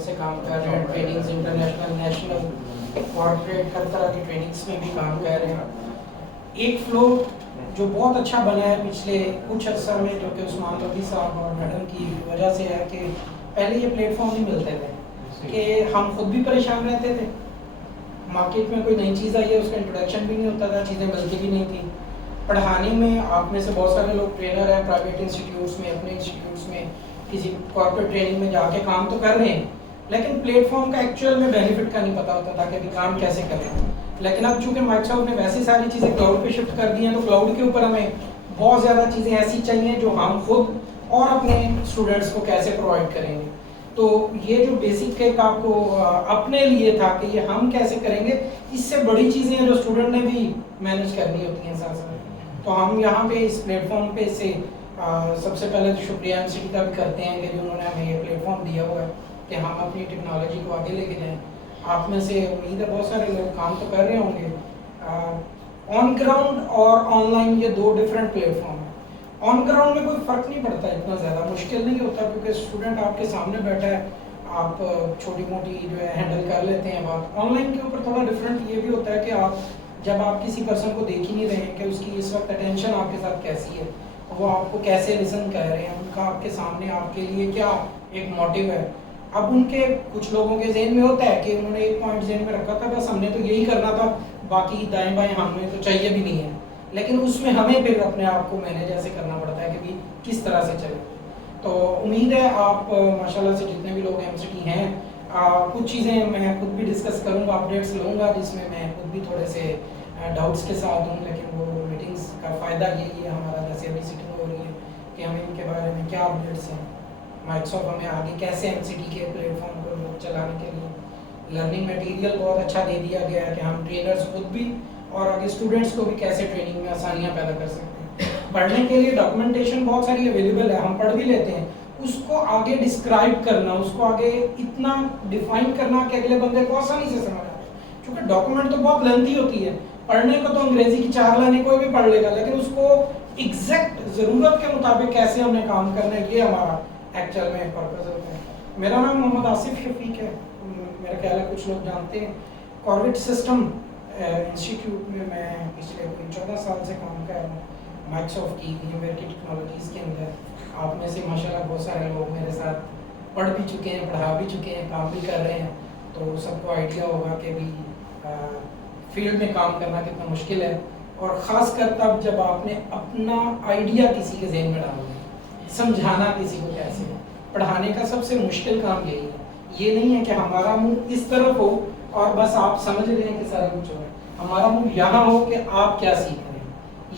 से काम कर रहे हैं, ट्रेनिंग्स इंटरनेशनल नेशनल कॉर्पोरेट हर तरह की ट्रेनिंग्स में भी काम कर रहे हैं। एक फ्लो जो बहुत अच्छा बना है पिछले कुछ अर्सा में, जो कि उस्मान रफ़ी साहब और मैडम की वजह से है कि पहले ये प्लेटफॉर्म नहीं मिलते थे कि हम खुद भी परेशान रहते थे। मार्केट में कोई नई चीज़ आई है उसका इंट्रोडक्शन भी नहीं होता था, चीज़ें मिलती भी नहीं थी। पढ़ाने में आप में से बहुत सारे लोग ट्रेनर हैं, प्राइवेट इंस्टीट्यूट्स में, अपने इंस्टीट्यूट्स में, किसी कॉर्पोरेट ट्रेनिंग में जाके काम तो कर रहे हैं, लेकिन प्लेटफॉर्म का एक्चुअल में बेनिफिट का नहीं पता होता था कि अभी काम कैसे करें। लेकिन अब चूंकि माइक्रोसॉफ्ट ने वैसी सारी चीज़ें क्लाउड पे शिफ्ट कर दी हैं, तो क्लाउड के ऊपर हमें बहुत ज़्यादा चीज़ें ऐसी चाहिए जो हम खुद और अपने स्टूडेंट्स को कैसे प्रोवाइड करेंगे। तो ये जो बेसिक एक आपको अपने लिए था कि ये हम कैसे करेंगे, इससे बड़ी चीज़ें हैं जो स्टूडेंट ने भी मैनेज करनी होती हैं साथ साथ। तो हम यहाँ पे इस प्लेटफॉर्म पे से सबसे पहले तो शुक्रिया एमसीटी का भी करते हैं कि उन्होंने हमें ये प्लेटफॉर्म दिया हुआ है कि हम अपनी टेक्नोलॉजी को आगे लेके जाएं। आप में से उम्मीद है बहुत सारे लोग काम तो कर रहे होंगे। ऑन ग्राउंड और ऑनलाइन ये दो डिफरेंट प्लेटफॉर्म है। ऑन ग्राउंड में कोई फ़र्क नहीं पड़ता, इतना ज़्यादा मुश्किल नहीं होता क्योंकि स्टूडेंट आपके सामने बैठा है, आप छोटी मोटी जो है हैंडल कर लेते हैं बात। ऑनलाइन के ऊपर थोड़ा डिफरेंट ये भी होता है कि आप जब आप किसी पर्सन को देख ही नहीं रहे हैं कि उसकी इस वक्त अटेंशन आपके साथ कैसी है, वो आपको कैसे लिसन कर रहे हैं, उनका आपके सामने आपके लिए क्या एक मोटिव है। अब उनके कुछ लोगों के जहन में होता है कि उन्होंने एक पॉइंट जहन में रखा था, बस हमने तो यही करना था, बाकी दाएं बाएं हमें तो चाहिए भी नहीं है। लेकिन उसमें हमें फिर अपने आप को मैनेज ऐसे करना पड़ता है कि भी किस तरह से चले। तो उम्मीद है आप माशाल्लाह से जितने भी लोग एमसीटी हैं, कुछ चीज़ें मैं खुद भी डिस्कस करूँगा, अपडेट्स लूँगा, जिसमें मैं खुद भी थोड़े से डाउट्स के साथ हूँ। लेकिन वो मीटिंग्स का फ़ायदा यही है हमारा, जैसे अभी सिटिंग हो रही है कि हम इनके बारे में क्या अपडेट्स हैं, माइक्रोसॉफ्ट हमें आगे कैसे एमसीटी के प्लेटफॉर्म को चलाने के लिए लर्निंग मटेरियल बहुत अच्छा दे दिया गया है कि हम ट्रेनर्स खुद भी और आगे स्टूडेंट्स को भी कैसे ट्रेनिंग में आसानियाँ पैदा कर सकते हैं। पढ़ने के लिए डॉक्यूमेंटेशन बहुत सारी अवेलेबल है, हम पढ़ भी लेते हैं, उसको आगे डिस्क्राइब करना, उसको आगे इतना डिफाइन करना कि अगले बंदे को आसानी से समझ आए। क्योंकि डॉक्यूमेंट तो बहुत लेंथी होती है, पढ़ने को तो अंग्रेजी की 4 लाइनें कोई भी पढ़ लेगा, लेकिन उसको एग्जैक्ट ज़रूरत के मुताबिक कैसे हमने काम करना है, ये हमारा एक्चुअल में पर्पज़ होता है। मेरा नाम मोहम्मद आसिफ शफीक है, मेरा ख्याल है कुछ लोग जानते हैं। कॉर्बेट सिस्टम इंस्टीट्यूट में मैं पिछले कोई 14 साल से काम कर रहा हूँ माइक्रोसॉफ्ट की VMware की टेक्नोलॉजीज़ के अंदर। आप में से माशाल्लाह बहुत सारे लोग मेरे साथ पढ़ भी चुके हैं, पढ़ा भी चुके हैं, काम भी कर रहे हैं, तो सबको आइडिया होगा कि भी फील्ड में काम करना कितना मुश्किल है। और ख़ासकर तब जब आपने अपना आइडिया किसी के जहन में डालोगे, समझाना किसी को कैसे है। पढ़ाने का सबसे मुश्किल काम यही है। ये नहीं है कि हमारा मुंह इस तरफ हो और बस आप समझ रहे हैं कि सारा कुछ हो रहा है। हमारा मुंह यहाँ हो कि आप क्या सीख रहे हैं,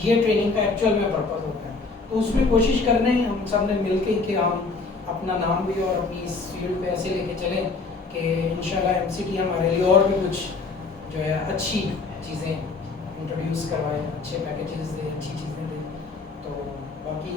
ये ट्रेनिंग का एक्चुअल में पर्पज़ होता है। तो उसमें कोशिश कर रहे हैं हम सब ने मिल के कि हम अपना नाम भी और अपनी इस फील्ड पे ऐसे लेके चलें कि इंशाल्लाह एमसीटी हमारे लिए और भी कुछ जो है अच्छी चीज़ें इंट्रोड्यूस करवाएं, अच्छे पैकेजेस दें, अच्छी चीज़ें दें। तो बाकी